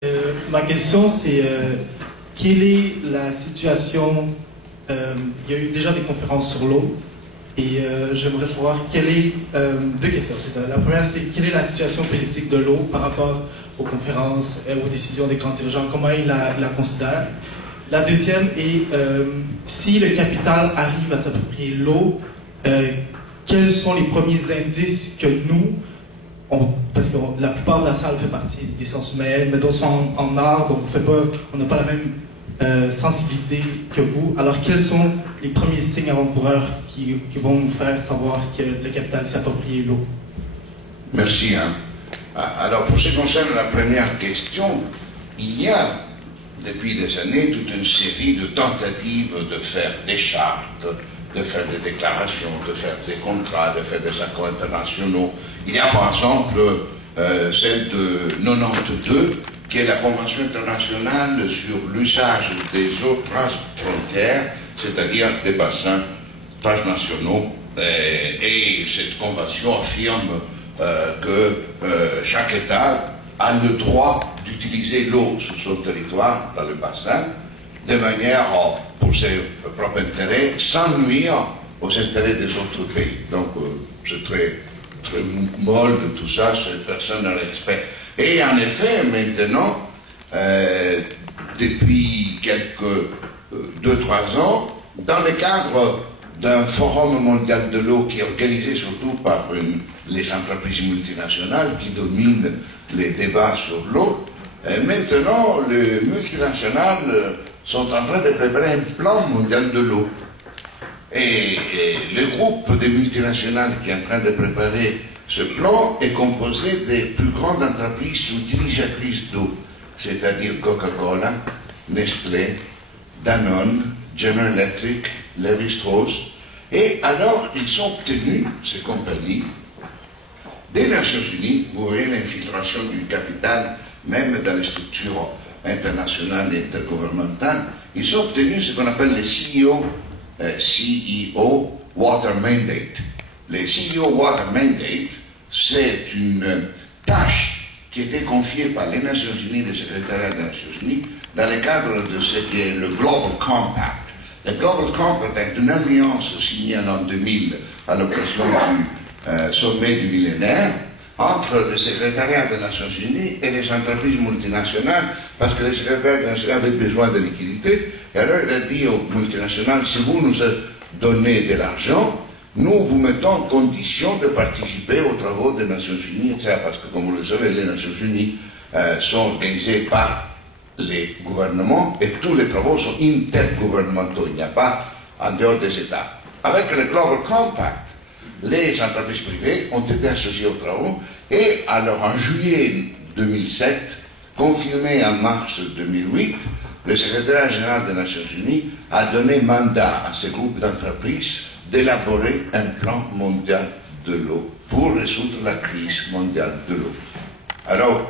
Ma question, c'est quelle est la situation. Il y a eu déjà des conférences sur l'eau et j'aimerais savoir quelle est. Deux questions, c'est ça. La première, c'est quelle est la situation politique de l'eau par rapport aux conférences, aux décisions des grands dirigeants, comment ils la considèrent. La deuxième est si le capital arrive à s'approprier l'eau, quels sont les premiers indices que nous. Parce que la plupart de la salle fait partie des sciences humaines, mais d'autres sont en art, donc on n'a pas la même sensibilité que vous. Alors, quels sont les premiers signes avant-coureurs qui vont nous faire savoir que le capital s'est approprié l'eau? Merci. Alors, pour ce qui concerne la première question, il y a depuis des années toute une série de tentatives de faire des chartes, de faire des déclarations, de faire des contrats, de faire des accords internationaux. Il y a par exemple celle de 92, qui est la Convention internationale sur l'usage des eaux transfrontières, c'est-à-dire des bassins transnationaux. Et cette convention affirme que chaque État a le droit d'utiliser l'eau sur son territoire, dans le bassin, de manière, pour ses propres intérêts, sans nuire aux intérêts des autres pays. Donc, c'est très molle de tout ça, personne ne respecte. Et en effet, maintenant, depuis quelques 2-3 ans, dans le cadre d'un forum mondial de l'eau qui est organisé surtout par les entreprises multinationales qui dominent les débats sur l'eau, maintenant, les multinationales sont en train de préparer un plan mondial de l'eau. Et le groupe des multinationales qui est en train de préparer ce plan est composé des plus grandes entreprises utilisatrices d'eau, c'est-à-dire Coca-Cola, Nestlé, Danone, General Electric, Lévi-Strauss. Et alors, ils ont obtenu, ces compagnies, des Nations Unies, vous voyez l'infiltration du capital, même dans les structures internationales et intergouvernementales, ils ont obtenu ce qu'on appelle les CEO Water Mandate. Les CEO Water Mandate, c'est une tâche qui était confiée par les Nations Unies, le secrétariat des Nations Unies, dans le cadre de ce qui est le Global Compact. Le Global Compact est une alliance signée en l'an 2000 à l'occasion du sommet du millénaire entre le secrétariat des Nations Unies et les entreprises multinationales, parce que le secrétariat des Nations Unies avait besoin de liquidités, et alors il a dit aux multinationales, si vous nous donnez de l'argent, nous vous mettons en condition de participer aux travaux des Nations Unies, etc. Parce que, comme vous le savez, les Nations Unies sont organisées par les gouvernements et tous les travaux sont intergouvernementaux. Il n'y a pas en dehors des États. Avec le Global Compact, les entreprises privées ont été associées aux travaux et alors en juillet 2007, confirmé en mars 2008, le secrétaire général des Nations Unies a donné mandat à ce groupe d'entreprises d'élaborer un plan mondial de l'eau pour résoudre la crise mondiale de l'eau. Alors,